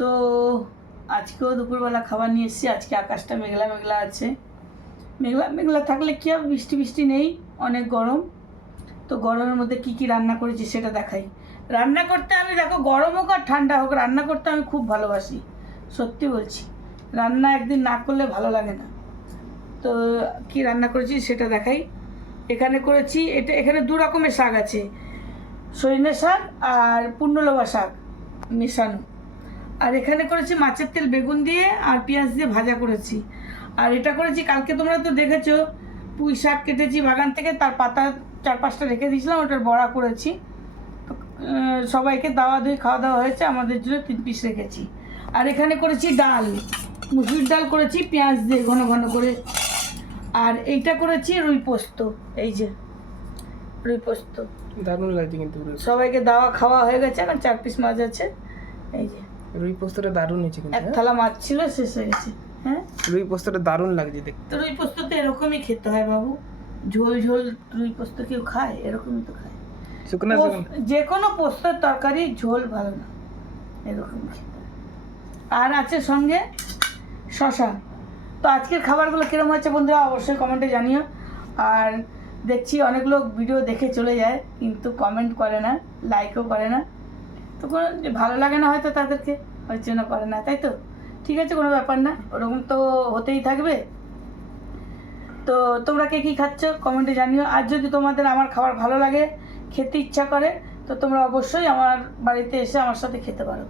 তো আজকেও দুপুরবেলা খাবার নিয়ে এসেছি। আজকে আকাশটা মেঘলা মেঘলা আছে। মেঘলা মেঘলা থাকলে কী হবে, বৃষ্টি বৃষ্টি নেই, অনেক গরম। তো গরমের মধ্যে কি কি রান্না করেছি সেটা দেখাই। রান্না করতে আমি, দেখো গরম হোক আর ঠান্ডা হোক, রান্না করতে আমি খুব ভালোবাসি, সত্যি বলছি। রান্না একদিন না করলে ভালো লাগে না। তো কি রান্না করেছি সেটা দেখাই। এখানে করেছি এখানে দু রকমের শাক আছে, সজনে শাক আর পুণ্যলবা শাক মেশানো। আর এখানে করেছি মাছের তেল বেগুন দিয়ে আর পেঁয়াজ দিয়ে ভাজা করেছি। আর এটা করেছি, কালকে তোমরা তো দেখেছো, পুঁই শাক কেটেছি বাগান থেকে, তার পাতা 4-5টা রেখে দিয়েছিলাম, ওটার বড়া করেছি। সবাইকে খাওয়া দাওয়া হয়েছে, আমাদের জন্য 3 পিস রেখেছি। আর এখানে করেছি ডাল, মুসুর ডাল করেছি পেঁয়াজ দিয়ে ঘন ঘন করে। আর এইটা করেছি রুই পোস্ত, এই যে রুই পোস্ত, দারুণ লাগছে কিন্তু। সবাইকে খাওয়া হয়ে গেছে, এখন 4 পিস মাছ আছে। এই যে রুই পোস্তটা দারুণ হয়েছে কিন্তু। এক থালা মাছ ছিল, শেষ হয়ে গেছে। হ্যাঁ, রুই পোস্তটা দারুণ লাগছে দেখতে। তো রুই পোস্ত তো এরকমই খেতে হয় বাবু, ঝোল ঝোল রুই পোস্ত কেউ খায়? এরকমই তো খায়। শুকনা যে কোনো পোস্তর তরকারি ঝোল ভালো না, এরকম খেতে হয়। আর আছে সঙ্গে শশা। তো আজকের খাবারগুলো কীরকম হচ্ছে বন্ধুরা অবশ্যই কমেন্টে জানিও। আর দেখছি অনেক লোক ভিডিও দেখে চলে যায়, কিন্তু কমেন্ট করে না, লাইকও করে না। তো কোনো ভালো লাগে না হয়তো তাদেরকে, ওই জন্য করে না, তাই তো? ঠিক আছে, কোনো ব্যাপার না, ওরকম তো হতেই থাকবে। তো তোমরা কে কী খাচ্ছ কমেন্টে জানিও। আর যদি তোমাদের আমার খাবার ভালো লাগে, খেতে ইচ্ছা করে, তো তোমরা অবশ্যই আমার বাড়িতে এসে আমার সাথে খেতে পারো।